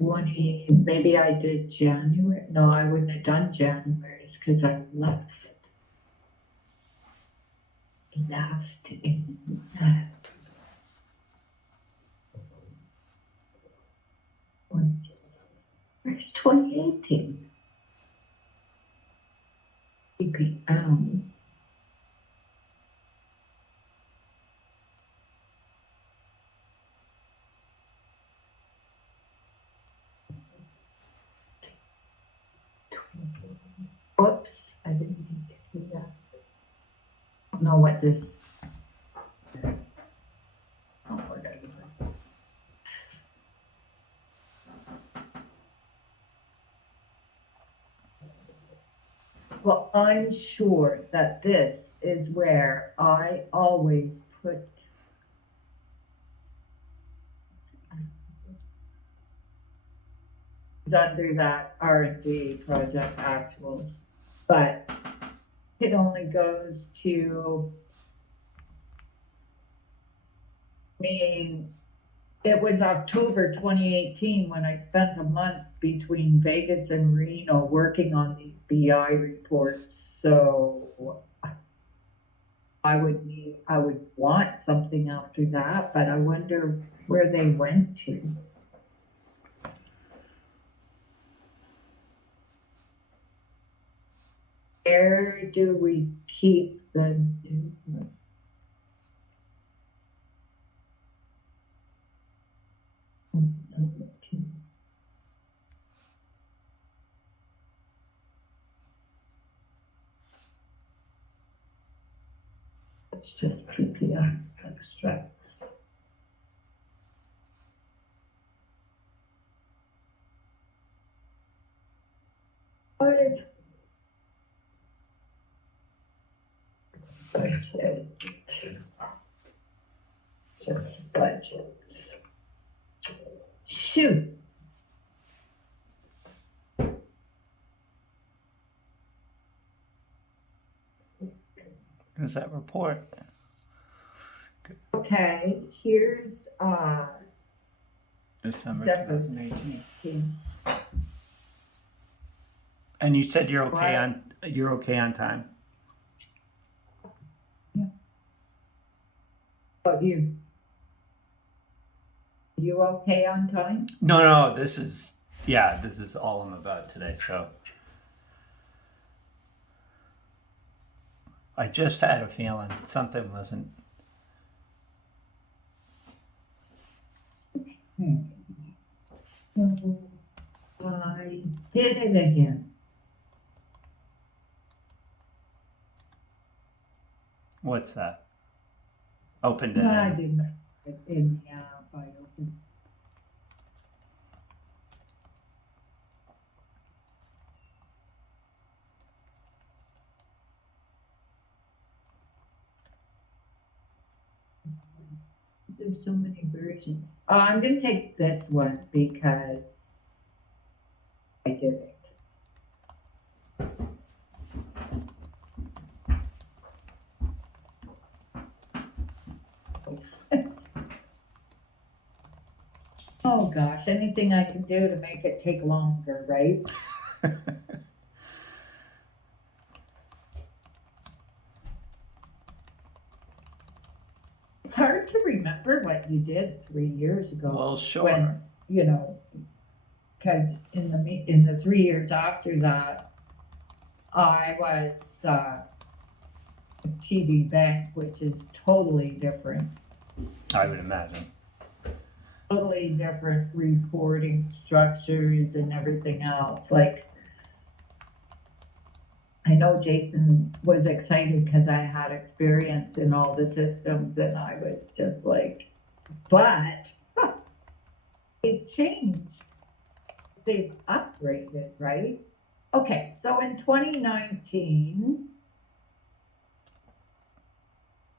maybe I did January. No, I wouldn't have done January's because I left last in where's 2018? BPM. Whoops, I didn't mean to do that. I don't know what this. Oh, whatever. Well, I'm sure that this is where I always put under that R&D project actuals, but it only goes to mean it was October 2018 when I spent a month between Vegas and Reno working on these BI reports. So I would want something after that, but I wonder where they went to. Where do we keep the new? It's just PPI extracts. Budget. Just budgets. Shoot. There's that report. Okay, here's December December 2018. And you said you're okay on time. Yeah. But you okay on time? No, this is all I'm about today, so. I just had a feeling something wasn't. So I did it again. What's that? Opened it. No, I didn't. In the app, I opened. There's so many versions. Oh, I'm gonna take this one because I did it. Oh gosh, anything I can do to make it take longer, right? It's hard to remember what you did 3 years ago. Well, sure. When, you know, because in the 3 years after that, I was with TD Bank, which is totally different. I would imagine. Totally different reporting structures and everything else. Like, I know Jason was excited because I had experience in all the systems, and I was just like, but they've changed. They've upgraded, right? Okay, so in 2019,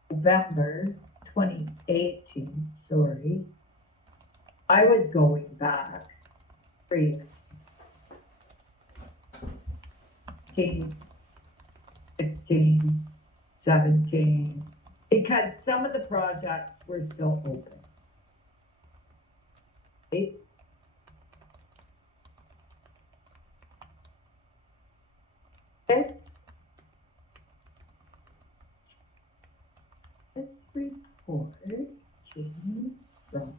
November 2018, sorry, I was going back 3 years. 15, 16, 17, because some of the projects were still open. Right? this report came from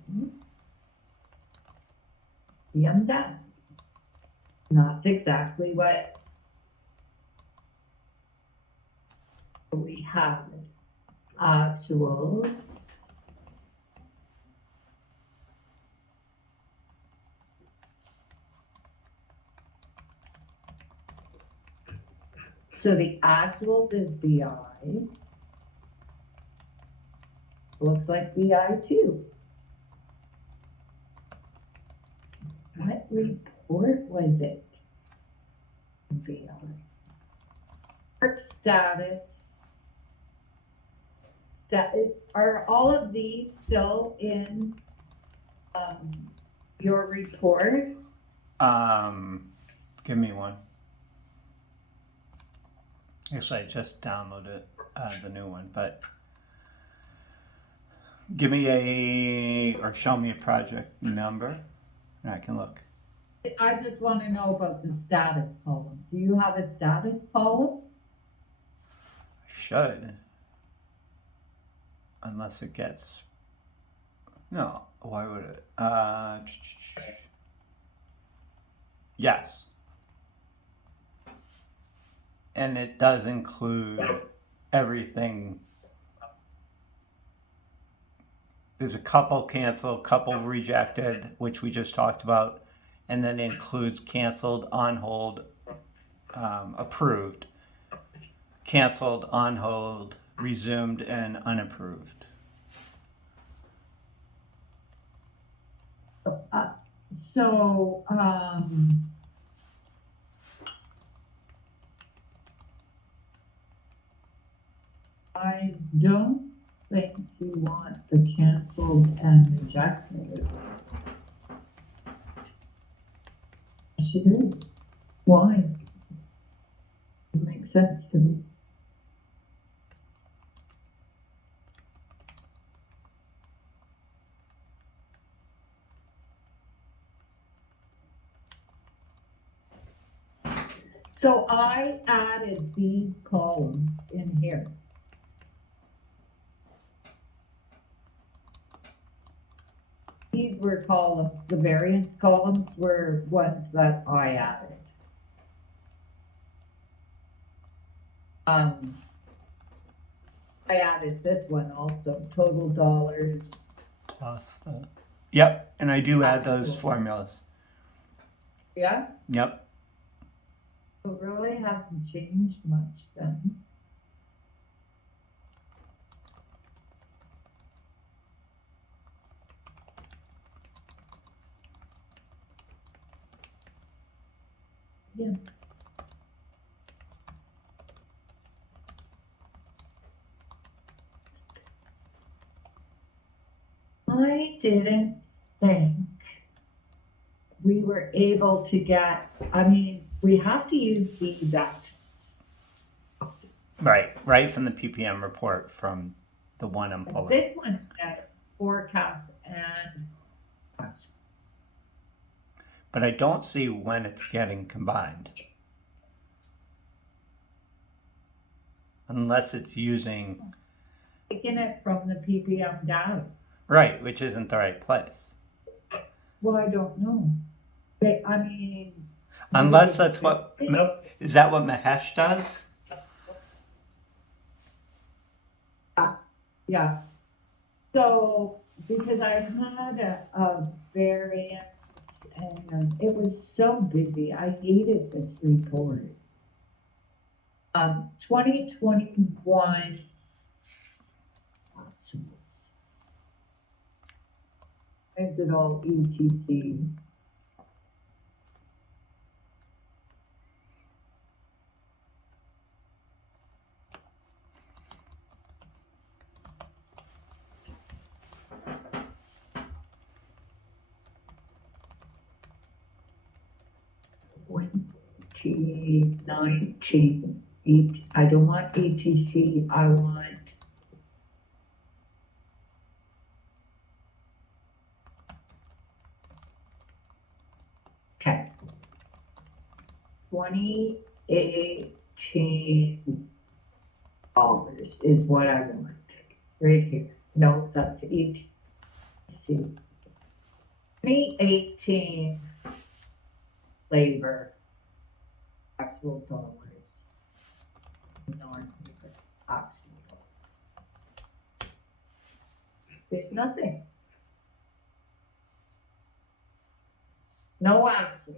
BMW. And that's exactly what we have. Actuals. So the actuals is BI. This looks like BI too. What report was it? BI. Work status. Are all of these still in your report? Give me one. Actually, I just downloaded the new one, but give me or show me a project number, and I can look. I just want to know about the status column. Do you have a status column? Should. Unless it gets. No, why would it? Yes. And it does include everything. There's a couple canceled, couple rejected, which we just talked about, and then it includes canceled, on hold, approved, canceled, on hold, resumed, and unapproved. So, I don't think you want the canceled and rejected. Yes, you do. Why? It makes sense to me. So I added these columns in here. These were columns, the variance columns were ones that I added. I added this one also, total dollars. Plus the. Yep, and I do add those formulas. Yeah, Yep. it really hasn't changed much then. Yeah. I didn't think we were able to get, I mean, we have to use these actions. Right from the PPM report from the one I'm pulling. This one says forecast and actions. But I don't see when it's getting combined. Unless it's using. Taking it from the PPM data. Right, which isn't the right place. Well, I don't know. I mean. Unless that's what. Is that what Mahesh does? Yeah. So, because I had a variance and it was so busy, I hated this report. 2021 actuals. Is it all ETC? T19. I don't want ETC, I want okay. 2018 $18 is what I want, right here. No, that's 18. See, 2018 labor, actual dollars, non-labor, actual dollars. There's nothing. No actuals.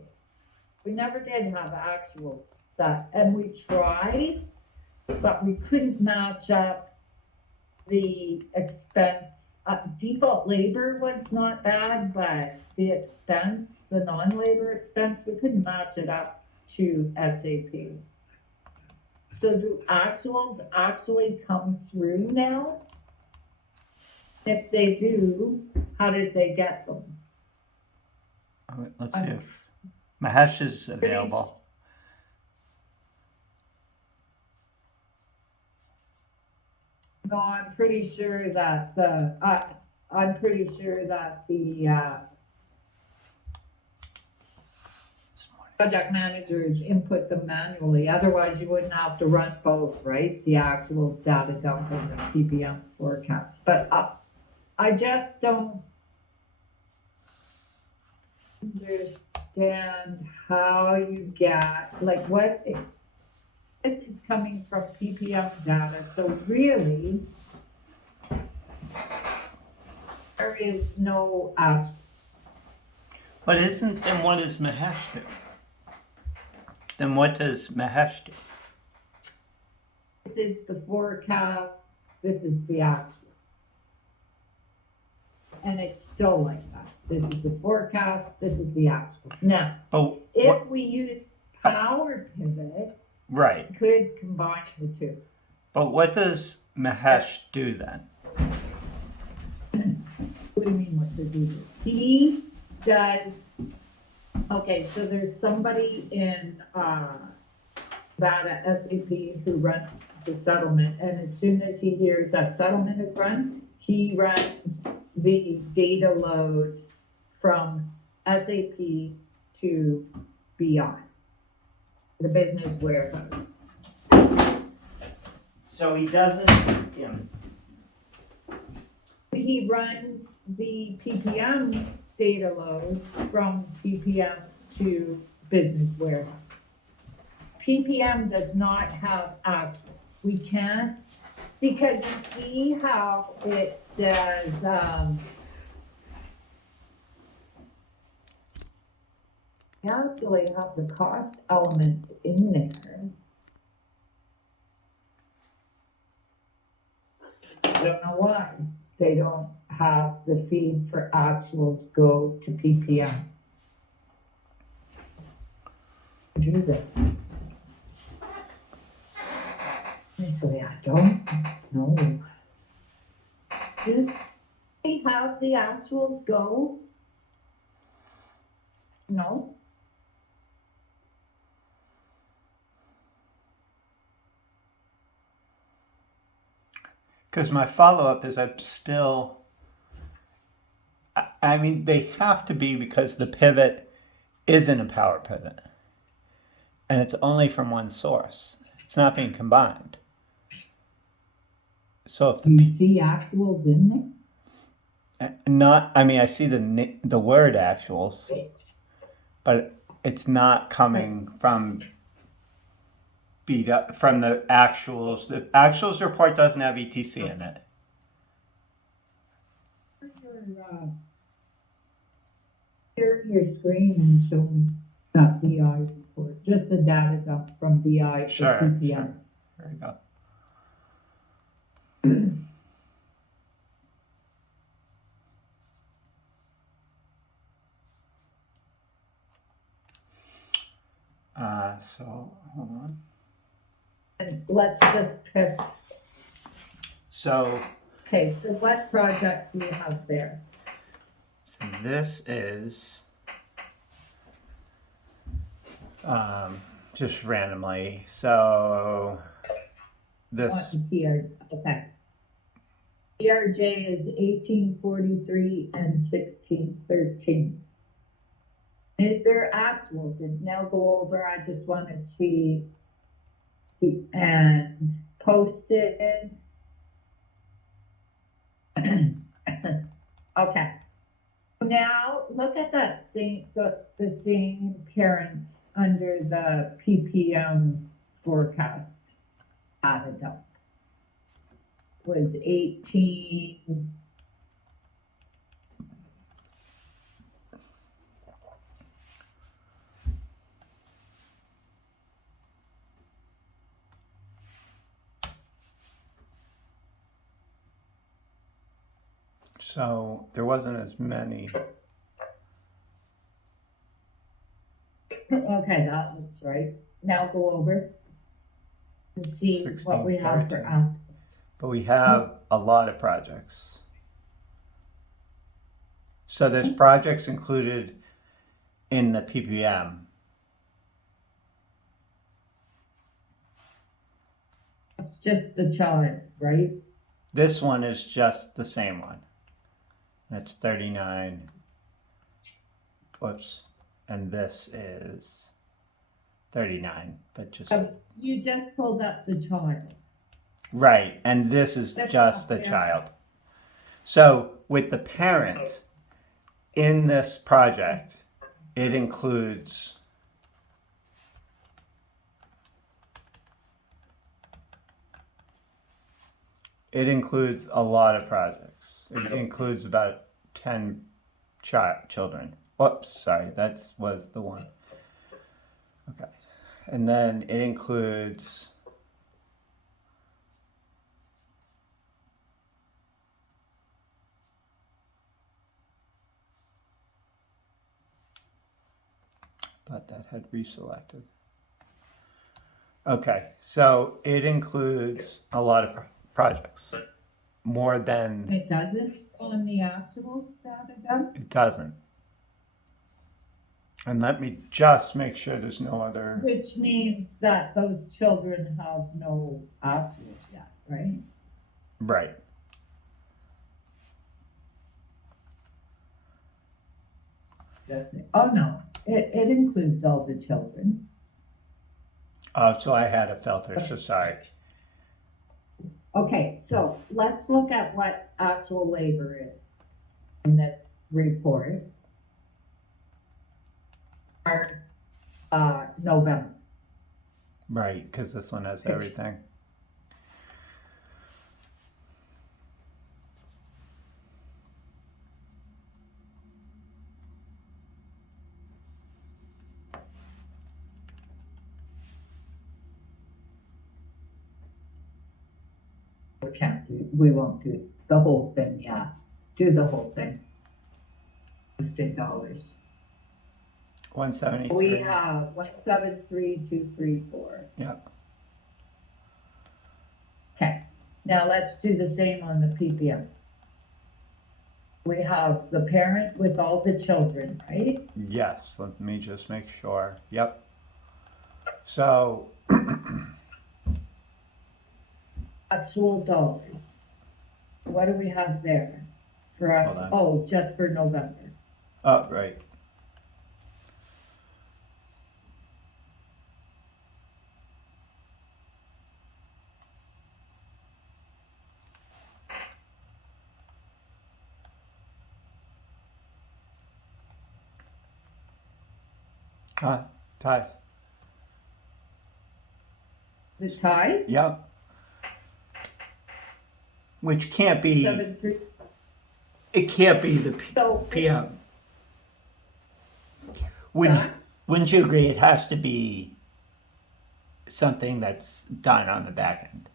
We never did have actuals that, and we tried, but we couldn't match up the expense. Default labor was not bad, but the expense, the non-labor expense, we couldn't match it up to SAP. So do actuals actually come through now? If they do, how did they get them? Let's see if Mahesh is available. No, I'm pretty sure that I'm pretty sure that the project managers input them manually. Otherwise, you wouldn't have to run both, right? The actuals, data dump, and the PPM forecast. But I just don't understand how you get, like, what. This is coming from PPM data, so really, there is no actuals. But then what does Mahesh do? Then what does Mahesh do? This is the forecast, this is the actuals. And it's still like that. This is the forecast, this is the actuals. Now, if we use Power Pivot, right, we could combine the two. But what does Mahesh do then? What do you mean, what does he do? He does, okay, so there's somebody in Data SAP who runs the settlement, and as soon as he hears that settlement is run, he runs the data loads from SAP to BI, the business warehouse. So he doesn't. He runs the PPM data load from PPM to business warehouse. PPM does not have actuals. We can't, because you see how it says, you actually have the cost elements in there. I don't know why they don't have the feed for actuals go to PPM. Do that. Honestly, I don't know. Do they have the actuals go? No. Because my follow-up is I'm still, I mean, they have to be because the pivot isn't a power pivot. And it's only from one source. It's not being combined. So if you see actuals in there? I see the word actuals, but it's not coming from from the actuals. The actuals report doesn't have ETC in it. Share your screen and show me that BI report, just the data dump from BI to PPM. Sure. There you go. So hold on. And let's just pick. So. Okay, so what project do you have there? So this is just randomly. So this. Okay. PRJ is 1843 and 1613. Is there actuals? And now go over, I just want to see and posted. Okay. Now look at that same, the same parent under the PPM forecast added up. Was 18. So there wasn't as many. Okay, that looks right. Now go over and see 16, what we have for 13. apples. But we have a lot of projects. So there's projects included in the PPM. It's just the child, right? This one is just the same one. That's 39. Whoops. And this is 39, but just You just pulled up the child. right. And this is That's just not the fair. child. So with the parent in this project, it includes a lot of projects. It includes about 10 children. Whoops, sorry, that was the one. Okay. And then it includes but that had reselected. Okay, so it includes a lot of projects. More than It doesn't on the actual data done? it doesn't. And let me just make sure there's no other. Which means that those children have no actuals yet, right? Right. Oh, no, it includes all the children. Oh, so I had a filter, so sorry. Okay, so let's look at what actual labor is in this report. For November. Right, because this one has everything. We won't do the whole thing yet. Do the whole thing. Posted dollars. 173. We have 173,234. Yep. Okay, now let's do the same on the PPM. We have the parent with all the children, right? Yes, let me just make sure. Yep. So Actual dollars. What do we have there? Hold on. Oh, just for November. oh, right. Ties. Is it tied? Yep. Which can't be. 7-3. It can't be the So PM. Wouldn't you agree? It has to be something that's done on the back end.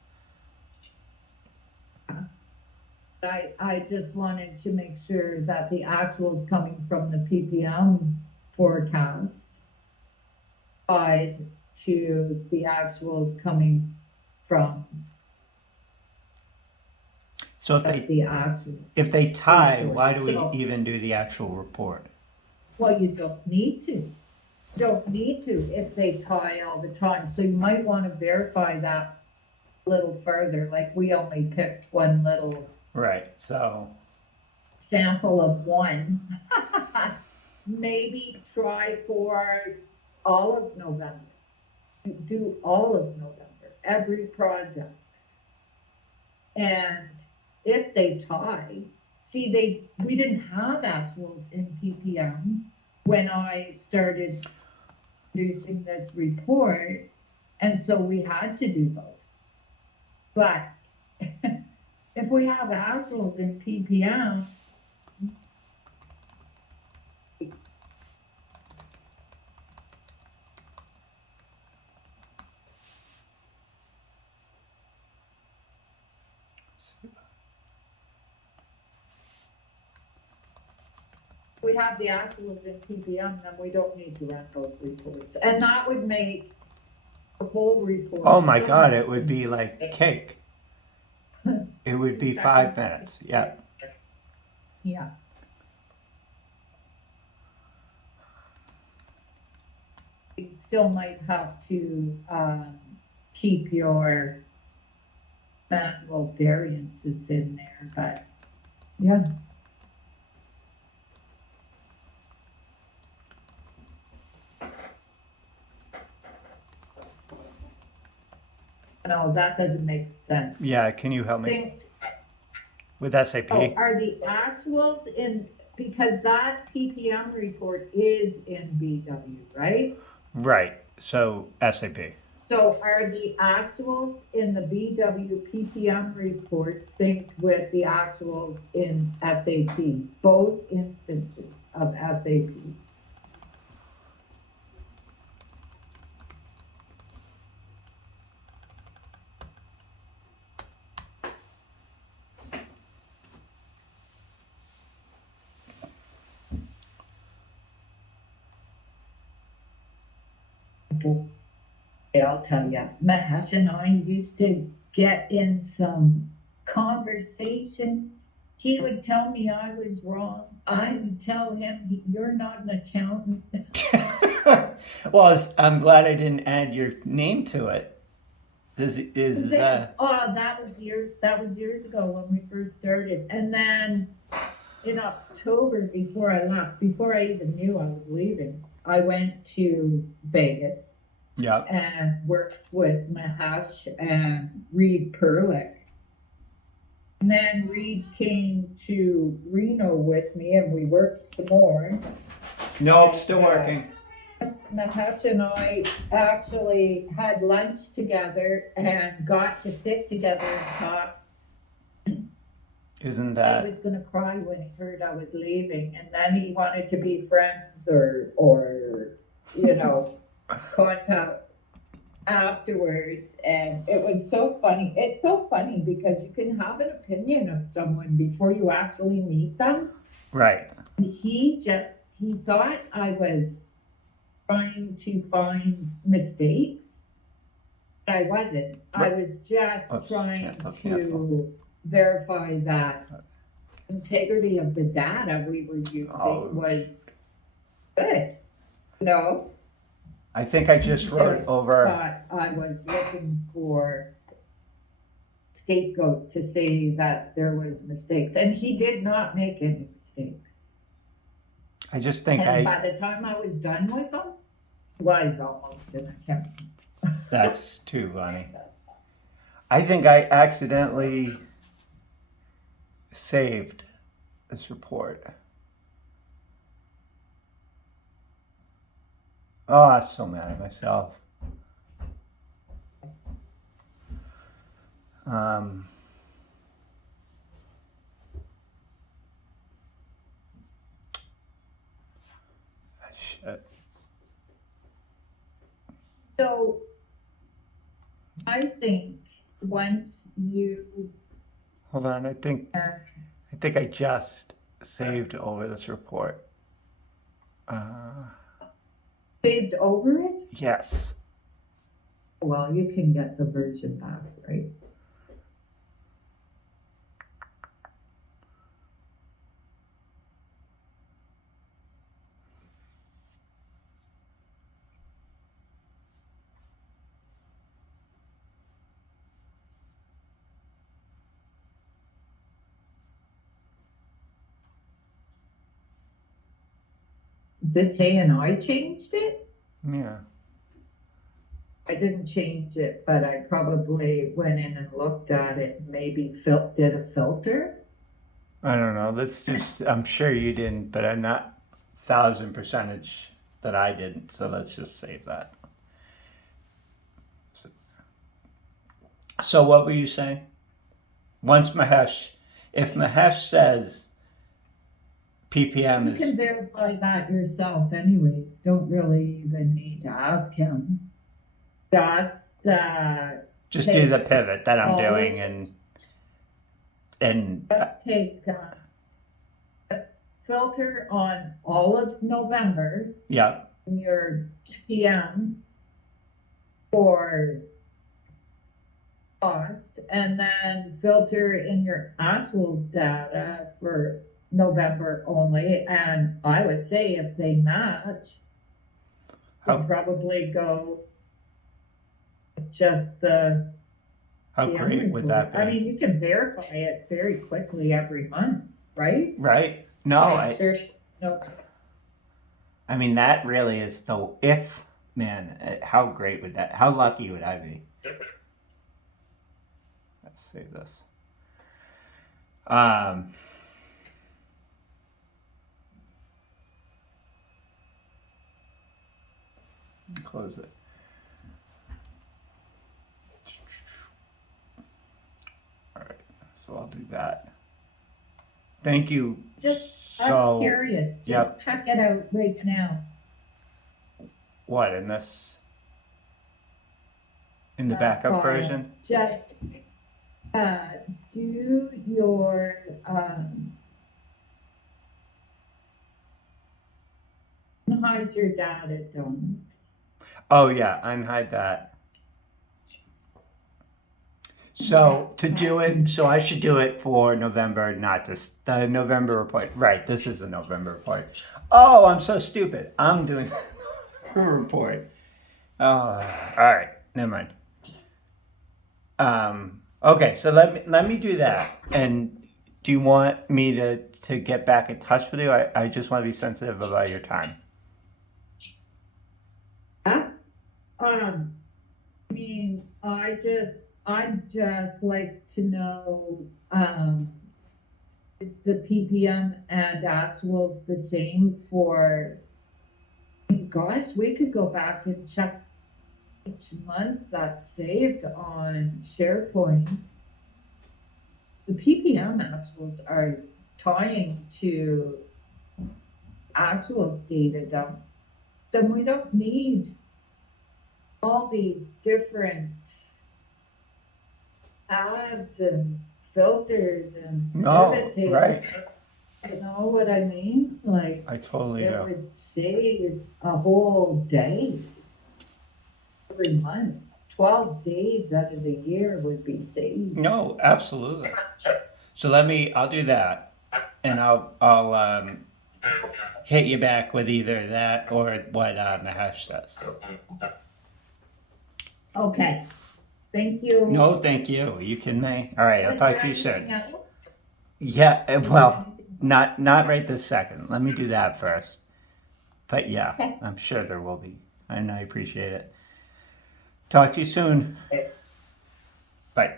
I just wanted to make sure that the actuals coming from the PPM forecast tied to the actuals coming from So just the actuals. if they tie, why do So- we even do the actual report? Well, you don't need to. You don't need to if they tie all the time. So you might want to verify that a little further. Like we only picked one little Right. So sample of one. Maybe try for all of November. Do all of November, every project. And if they tie, see, we didn't have actuals in PPM when I started producing this report, and so we had to do both. But if we have actuals in PPM, we have the actuals in PPM, then we don't need to run both reports. And that would make the whole report. Oh my God, it would be like cake. It would be 5 minutes. Yeah. Yeah. You still might have to keep your manual variances in there, but yeah. No, that doesn't make sense. Yeah, can you help me Synced, with SAP? are the actuals in, because that PPM report is in BW, right? Right. So SAP. So are the actuals in the BW PPM report synced with the actuals in SAP, both instances of SAP? Boy, I'll tell you, Mahesh and I used to get in some conversations. He would tell me I was wrong. I would tell him, you're not an accountant. Well, I'm glad I didn't add your name to it. Oh, that was years ago when we first started. And then in October, before I left, before I even knew I was leaving, I went to Vegas Yeah. and worked with Mahesh and Reed Perlick. And then Reed came to Reno with me and we worked some more. Nope, still working. Mahesh and I actually had lunch together and got to sit together and talk. Isn't He that? was gonna cry when he heard I was leaving, and then he wanted to be friends or you know, contacts afterwards, and it was so funny. It's so funny because you can have an opinion of someone before you actually meet them. Right. He thought I was trying to find mistakes. But I wasn't. I was just Oops, trying cancel. to verify that integrity of the data we were using was good. No, I think I just wrote over. Thought I was looking for scapegoat to say that there was mistakes, and he did not make any mistakes. I just think And by the time I was done with him, was almost an accountant. That's too funny. I think I accidentally saved this report. Oh, I'm so mad at myself. Shit. So I think once you Hold on, I think I just saved over this report. saved over it, Yes. well, you can get the version back, right? Is this saying I changed it? Yeah. I didn't change it, but I probably went in and looked at it, maybe did a filter. I don't know. Let's just. I'm sure you didn't, but I'm not 1,000% that I didn't. So let's just save that. So what were you saying? Once Mahesh, if Mahesh says PPM You can is verify that yourself anyways, don't really even need to ask him. Just, just do take the pivot that I'm all doing, of and let's take, let's filter on all of November yeah, in your TM for cost, and then filter in your actuals data for November only. And I would say if they match, how you'd probably go with just the how TM great would report. that I be? mean, you can verify it very quickly every month, right? Right? No, There's no, I mean that really is the if man. How great would that? How lucky would I be? Let's save this. Um, close it. All right, so I'll do that. Thank you. I'm So curious, yep. just check it out right now. What in this? In the backup File. version? Just do your hide your data, don't. Oh yeah, unhide that. So to do it, so I should do it for November, not just the November report. Right, this is the November report. Oh, I'm so stupid. I'm doing the report. Oh, all right, never mind. Okay, so let me do that. And do you want me to get back in touch with you? I just want to be sensitive about your time. I mean, I'd just like to know, is the PPM and actuals the same for, gosh, we could go back and check each month that's saved on SharePoint. The PPM actuals are tying to actuals data dump. Then we don't need all these different tabs and filters and No, pivot tables. right. You know what I mean? Like, I totally it do. would save a whole day every month. 12 days out of the year would be saved. No, absolutely. So I'll do that, and I'll hit you back with either that or what Mahesh does. Okay. Thank you. No, thank you. You can me. All right, I'll Is talk there to you soon. anything else? Yeah, well, not right this second. Let me do that first. But yeah, Okay. I'm sure there will be, and I appreciate it. Talk to you soon. Okay. Bye.